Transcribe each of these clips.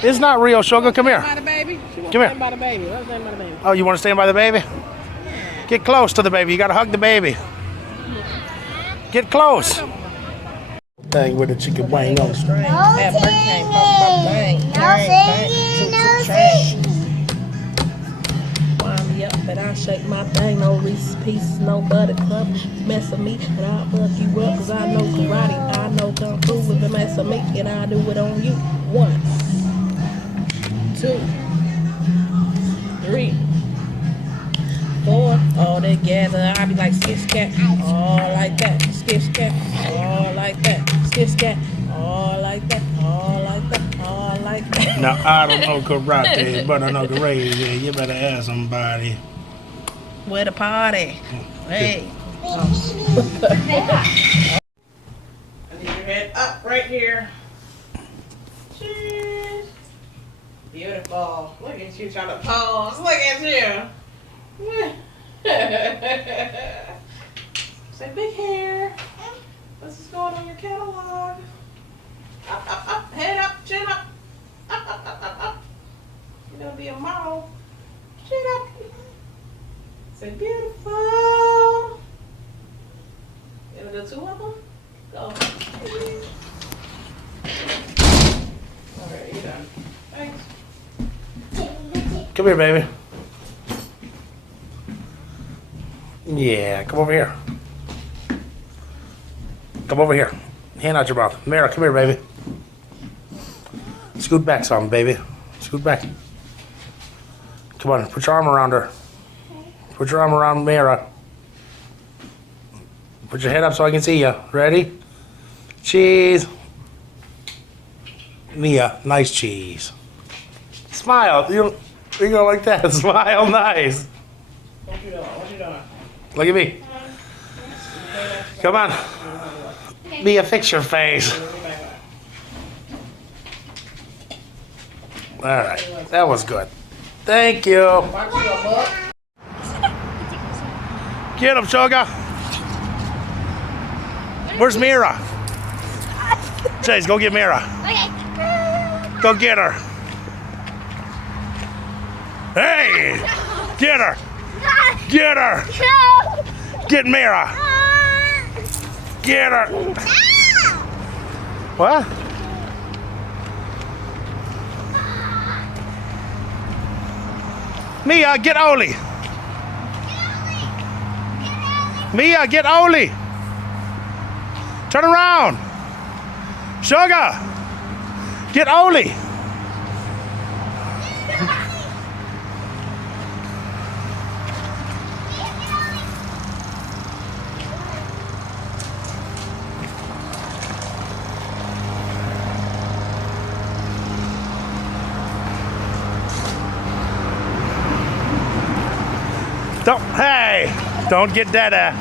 It's not real, sugar. Come here. By the baby. She Come here. Stand by the baby. Let's stand by the baby. Oh, you want to stand by the baby? Get close to the baby. You got to hug the baby. Get close. Thing with the chicken wing on. That bird came from bang. No singing. Wind me up and I shake my thing. No Reese's Pieces, no buttercup. Mess with me and I'll fuck you up. Cause I know karate, I know kung fu. If it mess with me and I'll do it on you. 1, 2, 3, 4. All together, I be like skip scat, all like that. Skip scat, all like that. Skip scat, all like that. All like that. All like that. Now, I don't know karate, but I know karate. You better ask somebody. Where the party? Hey. I need your head up right here. Cheers. Beautiful. Look at you trying to pose. Look at you. Say big hair. This is going on your catalog. Up, head up, chin up. Up. You're gonna be a model. Chin up. Say beautiful. You gonna do 2 of them? Go. Alright, you're done. Thanks. Come here, baby. Yeah, come over here. Come over here. Hand out your mouth. Mara, come here, baby. Scoot back some, baby. Scoot back. Come on, put your arm around her. Put your arm around Mara. Put your head up so I can see you. Ready? Cheese. Mia, nice cheese. Smile. You go like that. Smile nice. What you doing? What you doing? Look at me. Come on. Mia, fix your face. All right. That was good. Thank you. Get him, Sugar. Where's Mira? Chase, go get Mira. Okay. Go get her. Hey! Get her. Get her. No. Get Mira. Get her. What? Mia, get Oli. Mia, get Oli. Turn around. Sugar. Get Oli. Don't get Dada.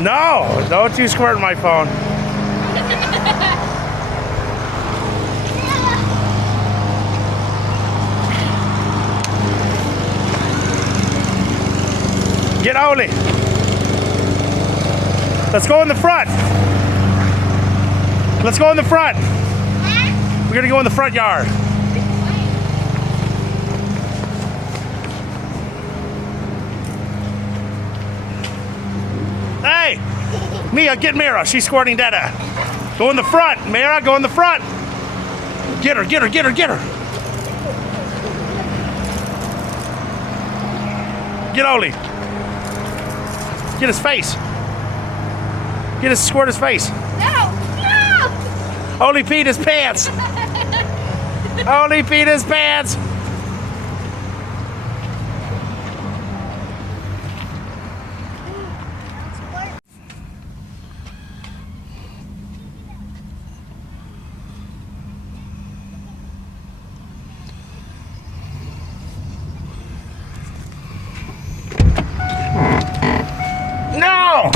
No, don't you squirt my phone. Get Oli. Let's go in the front. Let's go in the front. We're gonna go in the front yard. Hey, Mia, get Mira. She's squirting Dada. Go in the front, Mira. Go in the front. Get her, get her, get her, get her. Get Oli. Get his face. Get his squirt his face. No. Oli peed his pants. Oli peed his pants. No!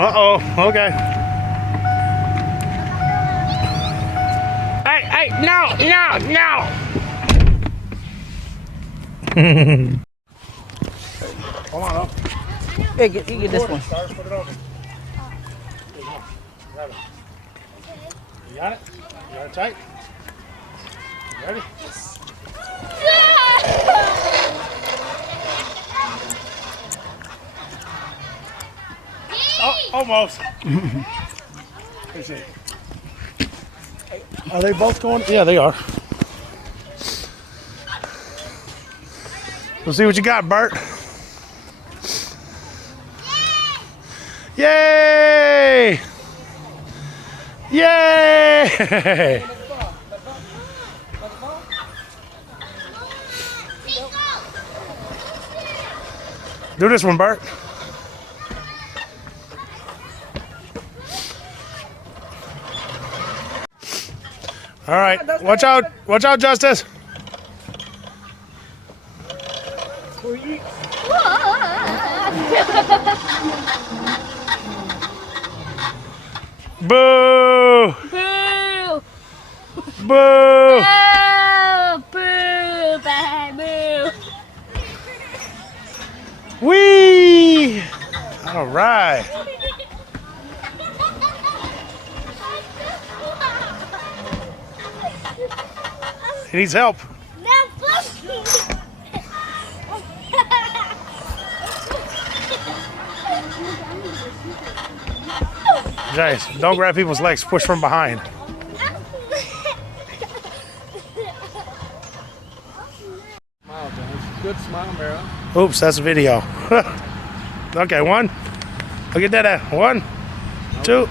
Uh-oh, okay. Hey, no. Hold on up. Here, you get this one. Stars, put it over. Grab it. You got it? You got it tight? You ready? Oh, almost. Let's see. Are they both going? Yeah, they are. Let's see what you got, Bert. Yay! Yay! Do this one, Bert. All right, watch out, Justice. Boo! Boo! Boo! Oh, boo! Bad boo! Whee! All right. He needs help. Guys, don't grab people's legs. Push from behind. Smile, Dennis. Good smile, Mara. Oops, that's a video. Okay, one. Look at that. One, two.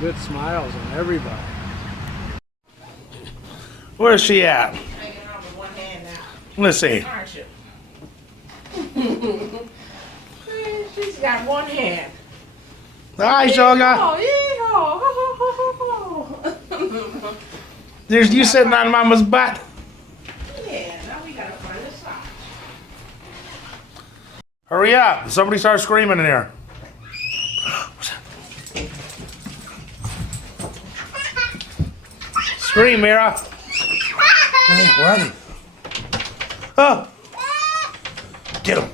Good smiles on everybody. Where's she at? Hanging out with one hand now, Let's see. aren't you? She's got one hand. Hi, Shoga. Oh, yeah. There's you sitting on Mama's butt. Yeah, now we gotta find the sock. Hurry up. Somebody start screaming in here. Scream, Mira. Where are they? Oh. Get him.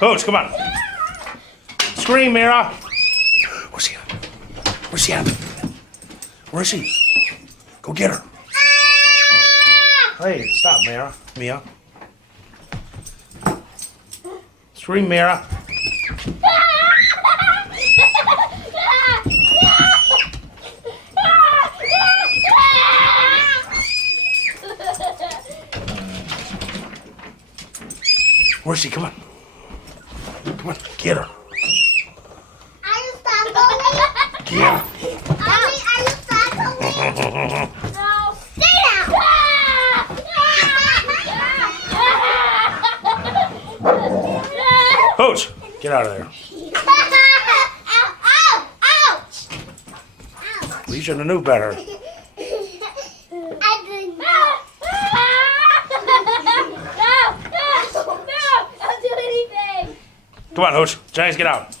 Coach, come on. Scream, Mira. Where's she at? Where's she at? Where is she? Go get her. Hey, stop, Mia. Scream, Mira. Where's she? Come on. Come on, get her. Are you startled? Get her. Mommy, are you startled? No. Stay down. Coach, get out of there. Ouch! Well, you should have knew better. I didn't know. No! Don't do anything. Come on, Hooch. Giants, get out.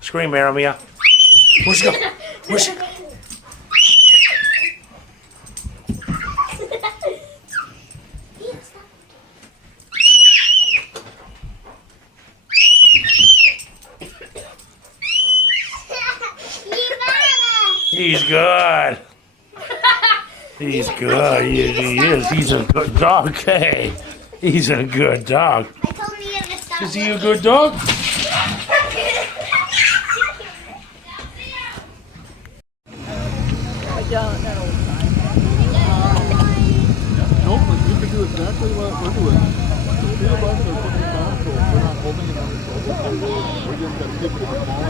Scream, Mia. Where's she go? Where's she? He's good. He's good. He is. He's a good dog. Hey, he's a good dog. I told Mia to stop. Is he a good dog? I don't know. Nope, but you can do exactly what we're doing. The three of us are putting it down, so we're not holding it on the shoulder. We're just going to tip it small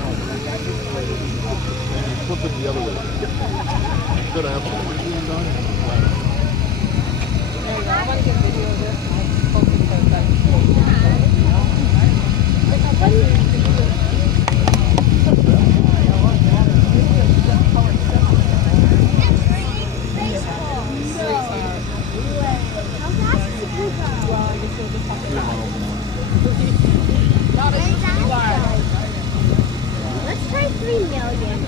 and you flip it the other way. Instead of having the machine done, There you go. Let's try 3 million.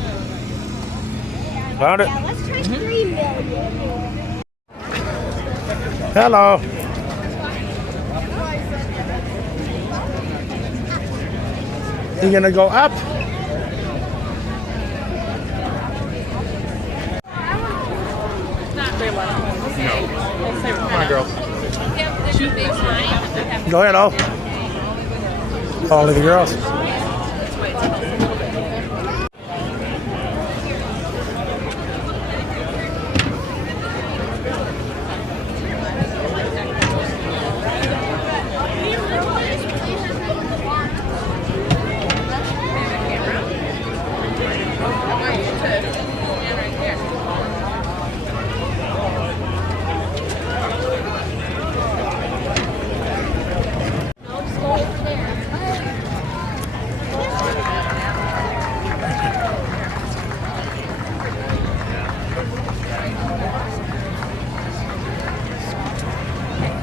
Found it? Yeah, let's try 3 million. Hello. You gonna go up? Come on, girls. Go ahead, all. All of the girls.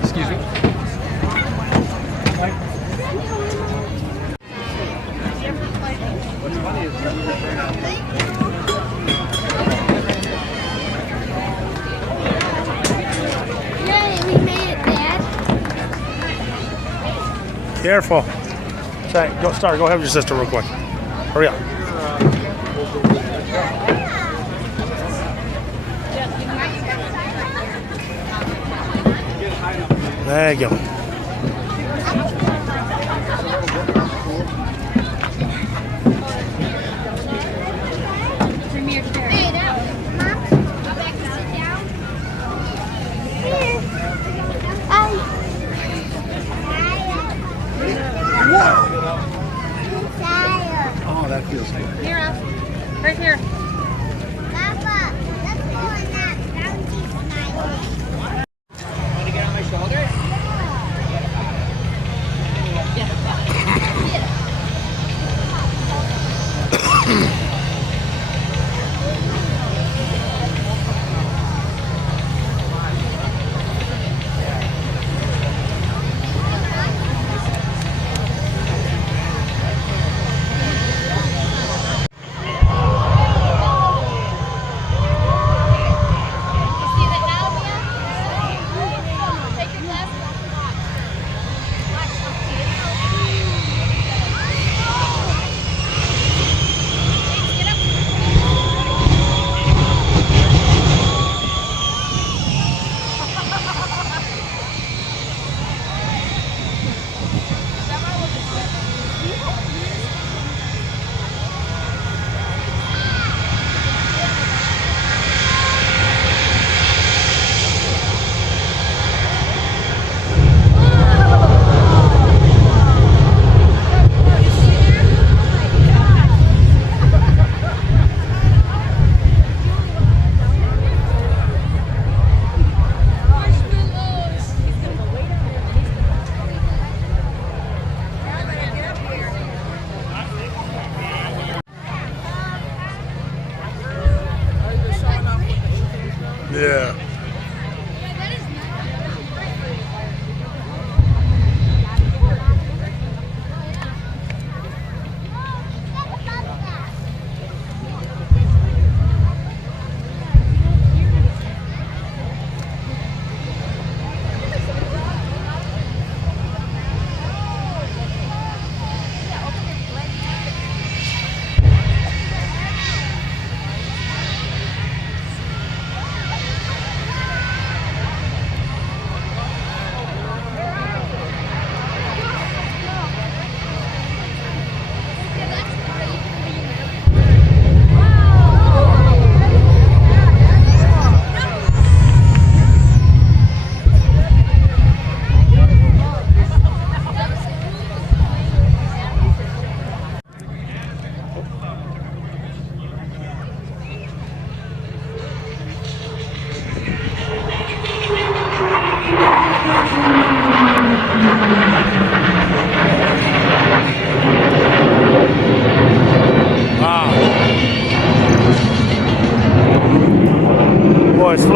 Excuse me. Yay, we made it, Dad. Careful. Say, go start. Go have your sister real quick. Hurry up. There you go. Hey, Dad. Mom, I'll back to sit down. Here. Oh, that feels good. Here, right here. Papa, let's go on that bouncy slide. Want to get on my shoulder? See that now, Mia? Take your glasses off and watch. Watch, James, get up. Yeah.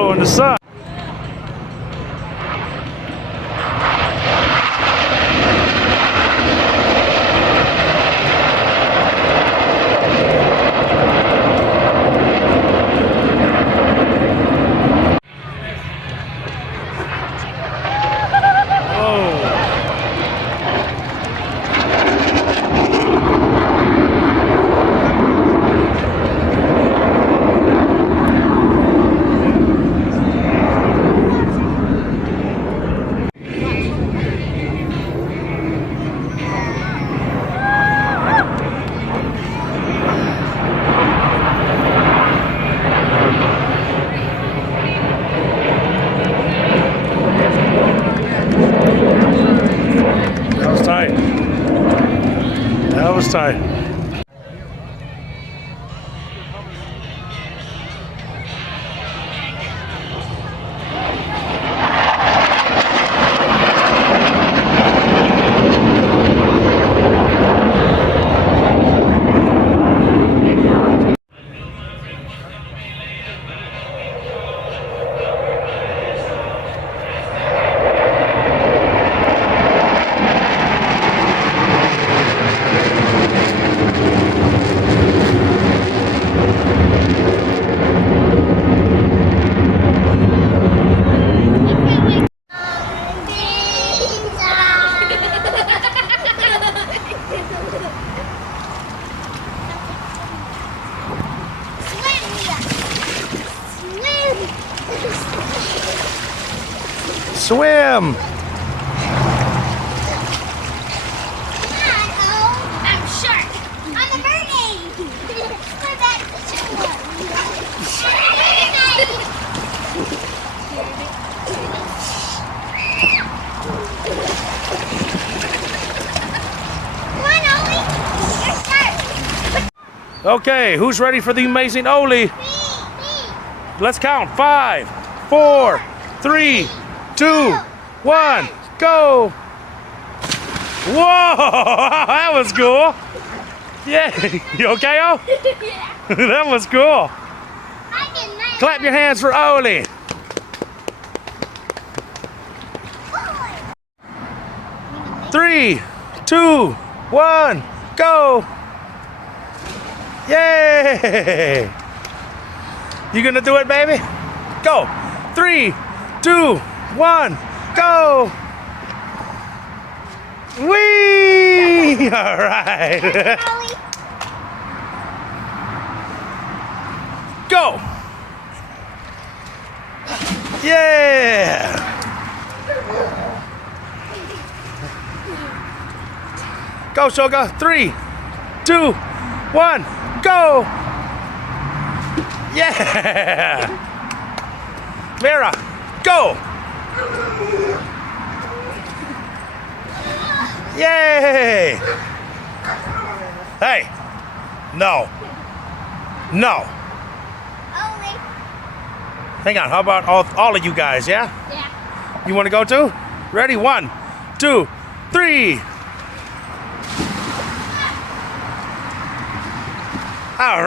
go in the sun. That was tight. That was tight. Swim! I'm a shark. I'm a mermaid. We're back to the Come on, Ollie. You're sharp. Okay, who's ready for the amazing Oli? Me. Let's count. 5, 4, 3, 2, 1, go! Whoa! That was cool. Yeah. You okay, O? Yeah. That was cool. I did not. Clap your hands for Oli. 3, 2, 1, go! Yay! You gonna do it, baby? Go! 3, 2, 1, go! Whee! All right. Ollie. Go! Yeah! Go, Sugar. 3, 2, 1, go! Yeah! Mira, go! Yay! Hey! No. No. Ollie. Hang on, how about all of you guys, yeah? Yeah. You want to go too? Ready? 1, 2, 3. All right.